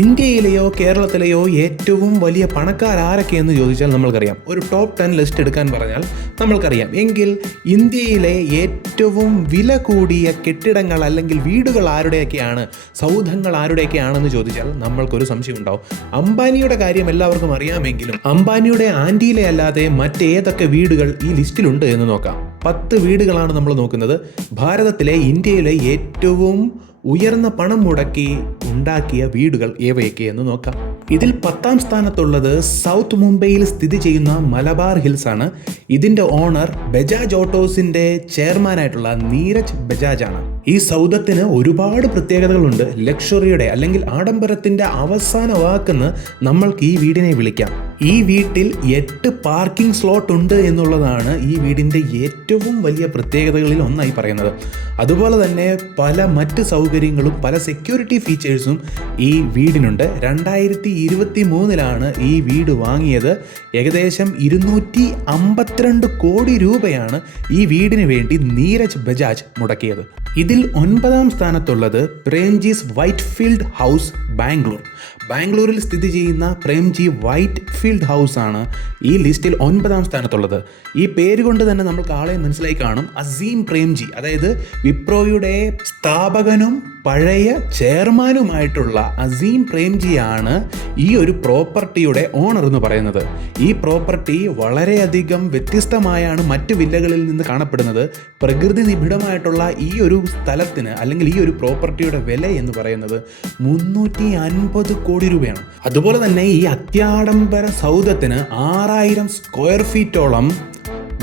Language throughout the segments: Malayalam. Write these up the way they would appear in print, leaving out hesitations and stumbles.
ഇന്ത്യയിലെയോ കേരളത്തിലെയോ ഏറ്റവും വലിയ പണക്കാർ ആരൊക്കെയെന്ന് ചോദിച്ചാൽ നമ്മൾക്കറിയാം. ഒരു ടോപ്പ് 10 ലിസ്റ്റ് എടുക്കാൻ പറഞ്ഞാൽ നമ്മൾക്കറിയാം. എങ്കിൽ ഇന്ത്യയിലെ ഏറ്റവും വില കൂടിയ കെട്ടിടങ്ങൾ അല്ലെങ്കിൽ വീടുകൾ ആരുടെയൊക്കെയാണ്, സൗധങ്ങൾ ആരുടെയൊക്കെയാണെന്ന് ചോദിച്ചാൽ നമ്മൾക്കൊരു സംശയം ഉണ്ടാവും. അംബാനിയുടെ കാര്യം എല്ലാവർക്കും അറിയാമെങ്കിലും അംബാനിയുടെ ആൻറ്റിയിലെ അല്ലാതെ മറ്റേതൊക്കെ വീടുകൾ ഈ ലിസ്റ്റിലുണ്ട് എന്ന് നോക്കാം. 10 വീടുകളാണ് നമ്മൾ നോക്കുന്നത്. ഭാരതത്തിലെ, ഇന്ത്യയിലെ ഏറ്റവും ഉയർന്ന പണം മുടക്കി ഉണ്ടാക്കിയ വീടുകൾ ഏവയൊക്കെയെന്ന് നോക്കാം. ഇതിൽ 10ാം സ്ഥാനത്തുള്ളത് സൗത്ത് മുംബൈയിൽ സ്ഥിതി ചെയ്യുന്ന മലബാർ ഹിൽസ് ആണ്. ഇതിൻ്റെ ഓണർ ബജാജ് ഓട്ടോസിൻ്റെ ചെയർമാനായിട്ടുള്ള നീരജ് ബജാജ് ആണ്. ഈ സൗധത്തിന് ഒരുപാട് പ്രത്യേകതകളുണ്ട്. ലക്ഷറിയുടെ അല്ലെങ്കിൽ ആഡംബരത്തിൻ്റെ അവസാന വാക്കെന്ന് നമ്മൾക്ക് ഈ വീടിനെ വിളിക്കാം. ഈ വീട്ടിൽ 8 പാർക്കിംഗ് സ്ലോട്ട് ഉണ്ട് എന്നുള്ളതാണ് ഈ വീടിൻ്റെ ഏറ്റവും വലിയ പ്രത്യേകതകളിൽ ഒന്നായി പറയുന്നത്. അതുപോലെ തന്നെ പല മറ്റ് സൗകര്യങ്ങളും പല സെക്യൂരിറ്റി ഫീച്ചേഴ്സും ഈ വീടിനുണ്ട്. 2023 ഈ വീട് വാങ്ങിയത്. ഏകദേശം 252 കോടി രൂപയാണ് ഈ വീടിന് വേണ്ടി നീരജ് ബജാജ് മുടക്കിയത്. ഇതിൽ 9ാം സ്ഥാനത്തുള്ളത് പ്രേംജീസ് വൈറ്റ് ഫീൽഡ് ഹൗസ്, ബാംഗ്ലൂർ. ബാംഗ്ലൂരിൽ സ്ഥിതി ചെയ്യുന്ന പ്രേംജി വൈറ്റ് ഫീൽഡ് ഹൗസ് ആണ് ഈ ലിസ്റ്റിൽ 9ാം സ്ഥാനത്തുള്ളത്. ഈ പേര് കൊണ്ട് തന്നെ നമുക്ക് ആളെ മനസ്സിലായി കാണും. അസീം പ്രേംജി, അതായത് വിപ്രോയുടെ സ്ഥാപകനും പഴയ ചെയർമാനുമായിട്ടുള്ള അസീം പ്രേംജിയാണ് ഈ ഒരു പ്രോപ്പർട്ടിയുടെ ഓണർ എന്ന് പറയുന്നത്. ഈ പ്രോപ്പർട്ടി വളരെയധികം വ്യത്യസ്തമായാണ് മറ്റ് വില്ലകളിൽ നിന്ന് കാണപ്പെടുന്നത്. പ്രകൃതി നിബിഡമായിട്ടുള്ള ഈ ഒരു സ്ഥലത്തിന് അല്ലെങ്കിൽ ഈ ഒരു പ്രോപ്പർട്ടിയുടെ വില എന്ന് പറയുന്നത് 350 കോടി രൂപയാണ്. അതുപോലെ തന്നെ ഈ അത്യാഡംബര സൗധത്തിന് 6000 സ്ക്വയർ ഫീറ്റോളം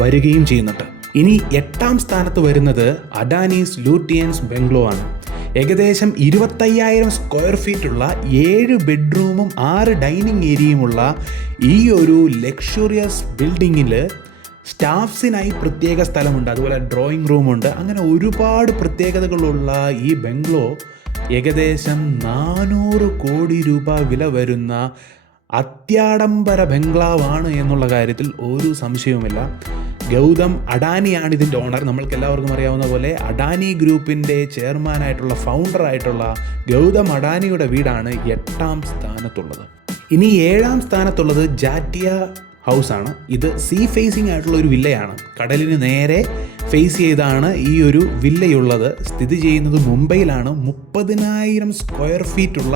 വരികയും ചെയ്യുന്നുണ്ട്. ഇനി 8ാം സ്ഥാനത്ത് വരുന്നത് അഡാനീസ് ലൂട്ടിയൻസ് ബംഗ്ലോ ആണ്. ഏകദേശം 25,000 സ്ക്വയർ ഫീറ്റുള്ള 7 ബെഡ്റൂമും 6 ഡൈനിങ് ഏരിയയുമുള്ള ഈ ഒരു ലക്ഷറിയസ് ബിൽഡിങ്ങിൽ സ്റ്റാഫ്സിനായി പ്രത്യേക സ്ഥലമുണ്ട്. അതുപോലെ ഡ്രോയിങ് റൂമുണ്ട്. അങ്ങനെ ഒരുപാട് പ്രത്യേകതകളുള്ള ഈ ബംഗ്ലോ ഏകദേശം 400 കോടി രൂപ വില വരുന്ന അത്യാഡംബര ബംഗ്ലാവാണ് എന്നുള്ള കാര്യത്തിൽ ഒരു സംശയവുമില്ല. ഗൗതം അഡാനിയാണ് ഇതിൻ്റെ ഓണർ. നമ്മൾക്ക് എല്ലാവർക്കും അറിയാവുന്ന പോലെ അഡാനി ഗ്രൂപ്പിൻ്റെ ചെയർമാനായിട്ടുള്ള ഫൗണ്ടറായിട്ടുള്ള ഗൗതം അഡാനിയുടെ വീടാണ് 8ാം സ്ഥാനത്തുള്ളത്. ഇനി 7ാം സ്ഥാനത്തുള്ളത് ജാറ്റിയ ഹൗസ് ആണ്. ഇത് സീ ഫേസിംഗ് ആയിട്ടുള്ള ഒരു വില്ലയാണ്. കടലിന് നേരെ ഫേസ് ചെയ്താണ് ഈ ഒരു വില്ലയുള്ളത്. സ്ഥിതി ചെയ്യുന്നത് മുംബൈയിലാണ്. 30,000 സ്ക്വയർ ഫീറ്റുള്ള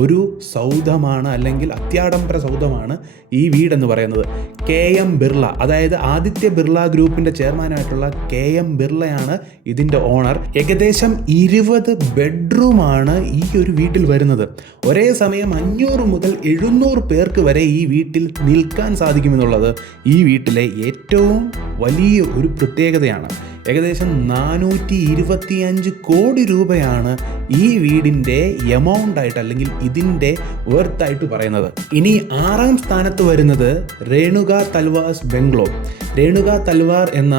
ഒരു സൗധമാണ്, അല്ലെങ്കിൽ അത്യാഡംബര സൗധമാണ് ഈ വീടെന്ന് പറയുന്നത്. KM ബിർള, അതായത് ആദിത്യ ബിർള ഗ്രൂപ്പിൻ്റെ ചെയർമാനായിട്ടുള്ള KM ബിർളയാണ് ഇതിൻ്റെ ഓണർ. ഏകദേശം 20 ബെഡ്റൂമാണ് ഈ ഒരു വീട്ടിൽ വരുന്നത്. ഒരേ സമയം 500 മുതൽ 700 പേർക്ക് വരെ ഈ വീട്ടിൽ നിൽക്കാൻ സാധിക്കുമെന്നുള്ളത് ഈ വീട്ടിലെ ഏറ്റവും വലിയ ഒരു പ്രത്യേകതയാണ്. ഏകദേശം 425 കോടി രൂപയാണ് ഈ വീടിൻ്റെ എമൗണ്ട് ആയിട്ട് അല്ലെങ്കിൽ ഇതിൻ്റെ വർത്തായിട്ട് പറയുന്നത്. ഇനി 6ാം സ്ഥാനത്ത് വരുന്നത് രേണുക തൽവാർസ് ബംഗ്ലോ. രേണുക തൽവാർ എന്ന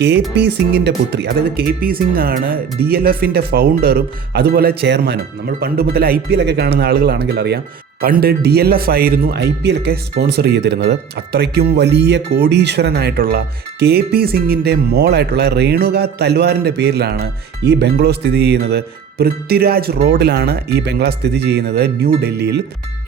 KP സിംഗിൻ്റെ പുത്രി, അതായത് KP സിംഗ് ആണ് DLFിൻ്റെ ഫൗണ്ടറും അതുപോലെ ചെയർമാനും. നമ്മൾ പണ്ട് മുതൽ IPL ഒക്കെ കാണുന്ന ആളുകളാണെങ്കിൽ അറിയാം. പണ്ട് DLF ആയിരുന്നു IPL ഒക്കെ സ്പോൺസർ ചെയ്തിരുന്നത്. അത്രയ്ക്കും വലിയ കോടീശ്വരനായിട്ടുള്ള KP സിംഗിൻ്റെ മോളായിട്ടുള്ള രേണുക തൽവാറിൻ്റെ പേരിലാണ് ഈ ബംഗ്ലോ സ്ഥിതി ചെയ്യുന്നത്. പൃഥ്വിരാജ് റോഡിലാണ് ഈ ബംഗ്ലാ സ്ഥിതി ചെയ്യുന്നത്, ന്യൂ ഡൽഹിയിൽ.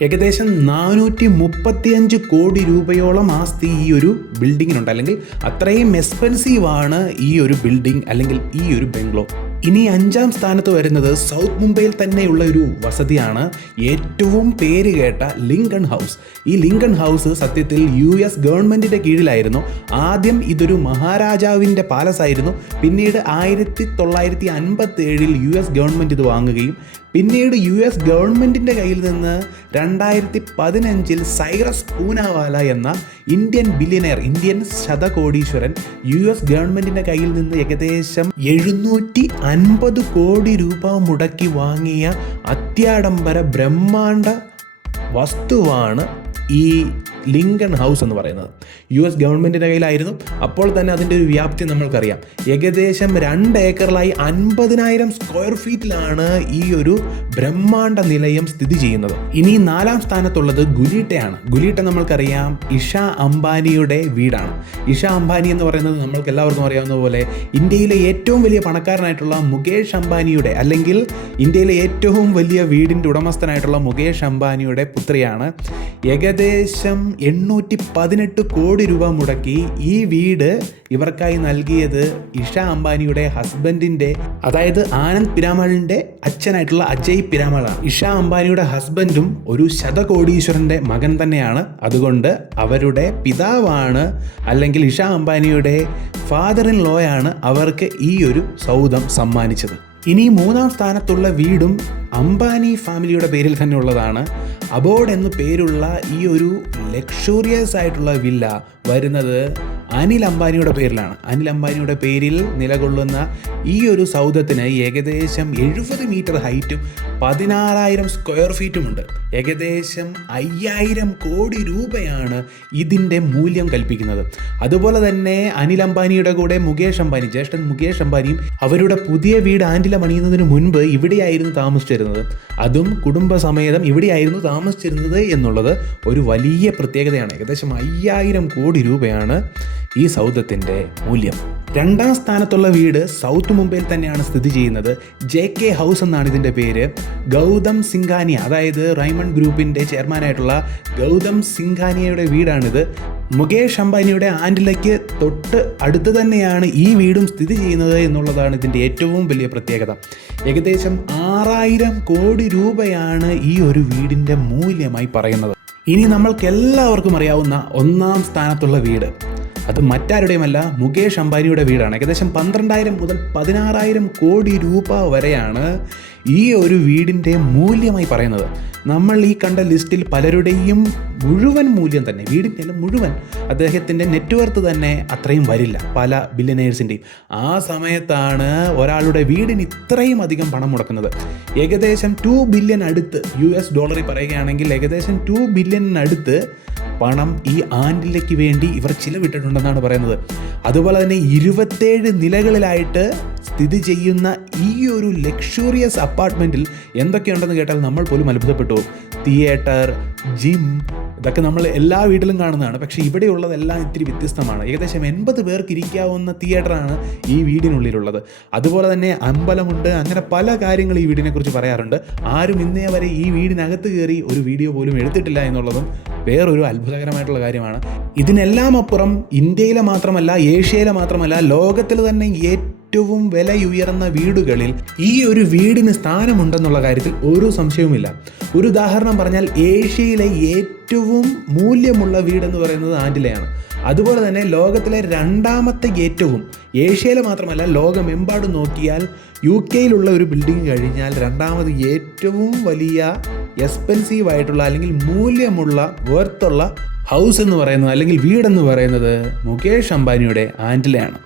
ഏകദേശം 435 കോടി രൂപയോളം ആസ്തി ഈ ഒരു ബിൽഡിങ്ങിനുണ്ട്, അല്ലെങ്കിൽ അത്രയും എക്സ്പെൻസീവാണ് ഈ ഒരു ബിൽഡിംഗ് അല്ലെങ്കിൽ ഈ ഒരു ബംഗ്ലോ. ഇനി 5ാം സ്ഥാനത്ത് വരുന്നത് സൗത്ത് മുംബൈയിൽ തന്നെയുള്ള ഒരു വസതിയാണ്. ഏറ്റവും പേര് കേട്ട ലിങ്കൺ ഹൗസ്. ഈ ലിങ്കൺ ഹൗസ് സത്യത്തിൽ US ഗവൺമെൻറ്റിൻ്റെ കീഴിലായിരുന്നു. ആദ്യം ഇതൊരു മഹാരാജാവിൻ്റെ പാലസ് ആയിരുന്നു. പിന്നീട് 1957 US ഗവൺമെൻറ് ഇത് വാങ്ങുകയും പിന്നീട് US ഗവൺമെൻറ്റിൻ്റെ കയ്യിൽ നിന്ന് 2015 സൈറസ് പൂനാവാല എന്ന ഇന്ത്യൻ ബില്യനെയർ, ഇന്ത്യൻ ശതകോടീശ്വരൻ US ഗവൺമെൻറ്റിൻ്റെ കയ്യിൽ നിന്ന് ഏകദേശം 750 കോടി രൂപ മുടക്കി വാങ്ങിയ അത്യാഡംബര ബ്രഹ്മാണ്ഡ വസ്തുവാണ് ഈ ലിങ്കൺ ഹൗസ് എന്ന് പറയുന്നത്. US ഗവൺമെൻറ്റിൻ്റെ കയ്യിലായിരുന്നു. അപ്പോൾ തന്നെ അതിൻ്റെ ഒരു വ്യാപ്തി നമ്മൾക്കറിയാം. ഏകദേശം 2 ഏക്കറിലായി 50,000 സ്ക്വയർ ഫീറ്റിലാണ് ഈ ഒരു ബ്രഹ്മാണ്ഡ നിലയം സ്ഥിതി ചെയ്യുന്നത്. ഇനി 4ാം സ്ഥാനത്തുള്ളത് ഗുലീട്ടയാണ്. ഗുലീട്ട നമ്മൾക്കറിയാം ഇഷ അംബാനിയുടെ വീടാണ്. ഇഷ അംബാനി എന്ന് പറയുന്നത് നമ്മൾക്ക് എല്ലാവർക്കും അറിയാവുന്ന പോലെ ഇന്ത്യയിലെ ഏറ്റവും വലിയ പണക്കാരനായിട്ടുള്ള മുകേഷ് അംബാനിയുടെ, അല്ലെങ്കിൽ ഇന്ത്യയിലെ ഏറ്റവും വലിയ വീടിൻ്റെ ഉടമസ്ഥനായിട്ടുള്ള മുകേഷ് അംബാനിയുടെ പുത്രിയാണ്. ഏകദേശം 818 കോടി രൂപ മുടക്കി ഈ വീട് ഇവർക്കായി നൽകിയത് ഇഷ അംബാനിയുടെ ഹസ്ബൻഡിൻ്റെ, അതായത് ആനന്ദ് പിരാമളിൻ്റെ അച്ഛനായിട്ടുള്ള അജയ് പിരാമളാണ്. ഇഷ അംബാനിയുടെ ഹസ്ബൻഡും ഒരു ശതകോടീശ്വരൻ്റെ മകൻ തന്നെയാണ്. അതുകൊണ്ട് അവരുടെ പിതാവാണ്, അല്ലെങ്കിൽ ഇഷ അംബാനിയുടെ ഫാദർ ഇൻ ലോയാണ് അവർക്ക് ഈ ഒരു സൗധം സമ്മാനിച്ചത്. ഇനി 3ാം സ്ഥാനത്തുള്ള വീടും അംബാനി ഫാമിലിയുടെ പേരിൽ തന്നെ ഉള്ളതാണ്. അബോർഡ് എന്നു പേരുള്ള ഈ ഒരു ലക്ഷൂറിയസ് ആയിട്ടുള്ള വില്ല വരുന്നത് അനിൽ അംബാനിയുടെ പേരിലാണ്. അനിൽ അംബാനിയുടെ പേരിൽ നിലകൊള്ളുന്ന ഈ ഒരു സൗധത്തിന് ഏകദേശം 70 മീറ്റർ ഹൈറ്റും 16,000 സ്ക്വയർ ഫീറ്റുമുണ്ട്. ഏകദേശം 5,000 കോടി രൂപയാണ് ഇതിൻ്റെ മൂല്യം കൽപ്പിക്കുന്നത്. അതുപോലെ തന്നെ അനിൽ അംബാനിയുടെ കൂടെ മുകേഷ് അംബാനി, ജ്യേഷ്ഠൻ മുകേഷ് അംബാനിയും അവരുടെ പുതിയ വീട് ആൻറ്റില പണിയുന്നതിന് മുൻപ് ഇവിടെയായിരുന്നു താമസിച്ചിരുന്നത്. അതും കുടുംബസമേതം ഇവിടെയായിരുന്നു താമസിച്ചിരുന്നത് എന്നുള്ളത് ഒരു വലിയ പ്രത്യേകതയാണ്. ഏകദേശം 5,000 കോടി രൂപയാണ് ഈ സൗധത്തിൻ്റെ മൂല്യം. 2ാം സ്ഥാനത്തുള്ള വീട് സൗത്ത് മുംബൈയിൽ തന്നെയാണ് സ്ഥിതി ചെയ്യുന്നത്. JK ഹൗസ് എന്നാണ് ഇതിൻ്റെ പേര്. ഗൗതം സിംഘാനിയ, അതായത് റൈമണ്ട് ഗ്രൂപ്പിൻ്റെ ചെയർമാനായിട്ടുള്ള ഗൗതം സിംഘാനിയയുടെ വീടാണിത്. മുകേഷ് അംബാനിയുടെ ആൻറ്റിലയ്ക്ക് തൊട്ട് അടുത്ത് തന്നെയാണ് ഈ വീടും സ്ഥിതി ചെയ്യുന്നത് എന്നുള്ളതാണ് ഇതിൻ്റെ ഏറ്റവും വലിയ പ്രത്യേകത. ഏകദേശം 6,000 കോടി രൂപയാണ് ഈ ഒരു വീടിൻ്റെ മൂല്യമായി പറയുന്നത്. ഇനി നമ്മൾക്ക് എല്ലാവർക്കും അറിയാവുന്ന 1ാം സ്ഥാനത്തുള്ള വീട്, അത് മറ്റാരുടെയുമല്ല, മുകേഷ് അംബാനിയുടെ വീടാണ്. ഏകദേശം 12,000 മുതൽ 16,000 കോടി രൂപ വരെയാണ് ഈ ഒരു വീടിൻ്റെ മൂല്യമായി പറയുന്നത്. നമ്മൾ ഈ കണ്ട ലിസ്റ്റിൽ പലരുടെയും മുഴുവൻ മൂല്യം തന്നെ, വീടിൻ്റെ എല്ലാം മുഴുവൻ, അദ്ദേഹത്തിൻ്റെ നെറ്റ്വർത്ത് തന്നെ അത്രയും വരില്ല പല ബില്യനേഴ്സിൻ്റെയും. ആ സമയത്താണ് ഒരാളുടെ വീടിന് ഇത്രയും അധികം പണം മുടക്കുന്നത്. ഏകദേശം 2 ബില്യൺ അടുത്ത്, US ഡോളറിൽ പറയുകയാണെങ്കിൽ ഏകദേശം 2 ബില്യണിനടുത്ത് പണം ഈ ആൻറ്റിലയ്ക്ക് വേണ്ടി ഇവർ ചിലവിട്ടിട്ടുണ്ടെന്നാണ് പറയുന്നത്. അതുപോലെ തന്നെ 27 നിലകളിലായിട്ട് സ്ഥിതി ചെയ്യുന്ന ഈ ഒരു ലക്ഷൂറിയസ് അപ്പാർട്ട്മെൻറ്റിൽ എന്തൊക്കെയുണ്ടെന്ന് കേട്ടാൽ നമ്മൾ പോലും അത്ഭുതപ്പെട്ടു. തിയേറ്റർ, ജിം, ഇതൊക്കെ നമ്മൾ എല്ലാ വീട്ടിലും കാണുന്നതാണ്. പക്ഷേ ഇവിടെയുള്ളതെല്ലാം ഇത്തിരി വ്യത്യസ്തമാണ്. ഏകദേശം 80 പേർക്ക് ഇരിക്കാവുന്ന തിയേറ്ററാണ് ഈ വീടിനുള്ളിലുള്ളത്. അതുപോലെ തന്നെ അമ്പലമുണ്ട്. അങ്ങനെ പല കാര്യങ്ങൾ ഈ വീടിനെക്കുറിച്ച് പറയാറുണ്ട്. ആരും ഇന്നേ വരെ ഈ വീടിനകത്ത് കയറി ഒരു വീഡിയോ പോലും എടുത്തിട്ടില്ല എന്നുള്ളതും വേറൊരു അത്ഭുതകരമായിട്ടുള്ള കാര്യമാണ്. ഇതിനെല്ലാം അപ്പുറം ഇന്ത്യയിലെ മാത്രമല്ല, ഏഷ്യയിലെ മാത്രമല്ല, ലോകത്തിൽ തന്നെ ഏറ്റവും വിലയുയർന്ന വീടുകളിൽ ഈ ഒരു വീടിന് സ്ഥാനമുണ്ടെന്നുള്ള കാര്യത്തിൽ ഒരു സംശയവുമില്ല. ഒരു ഉദാഹരണം പറഞ്ഞാൽ ഏഷ്യയിലെ ഏറ്റവും മൂല്യമുള്ള വീടെന്ന് പറയുന്നത് ആൻറ്റിലയാണ്. അതുപോലെ തന്നെ ലോകത്തിലെ 2ാമത്തെ ഏറ്റവും, ഏഷ്യയിലെ മാത്രമല്ല ലോകമെമ്പാടും നോക്കിയാൽ UK ഒരു ബിൽഡിംഗ് കഴിഞ്ഞാൽ 2ാമത് ഏറ്റവും വലിയ എക്സ്പെൻസീവ് ആയിട്ടുള്ള, അല്ലെങ്കിൽ മൂല്യമുള്ള, വർത്തുള്ള ഹൗസ് എന്ന് പറയുന്നത്, അല്ലെങ്കിൽ വീടെന്ന് പറയുന്നത് മുകേഷ് അംബാനിയുടെ ആൻറ്റിലയാണ്.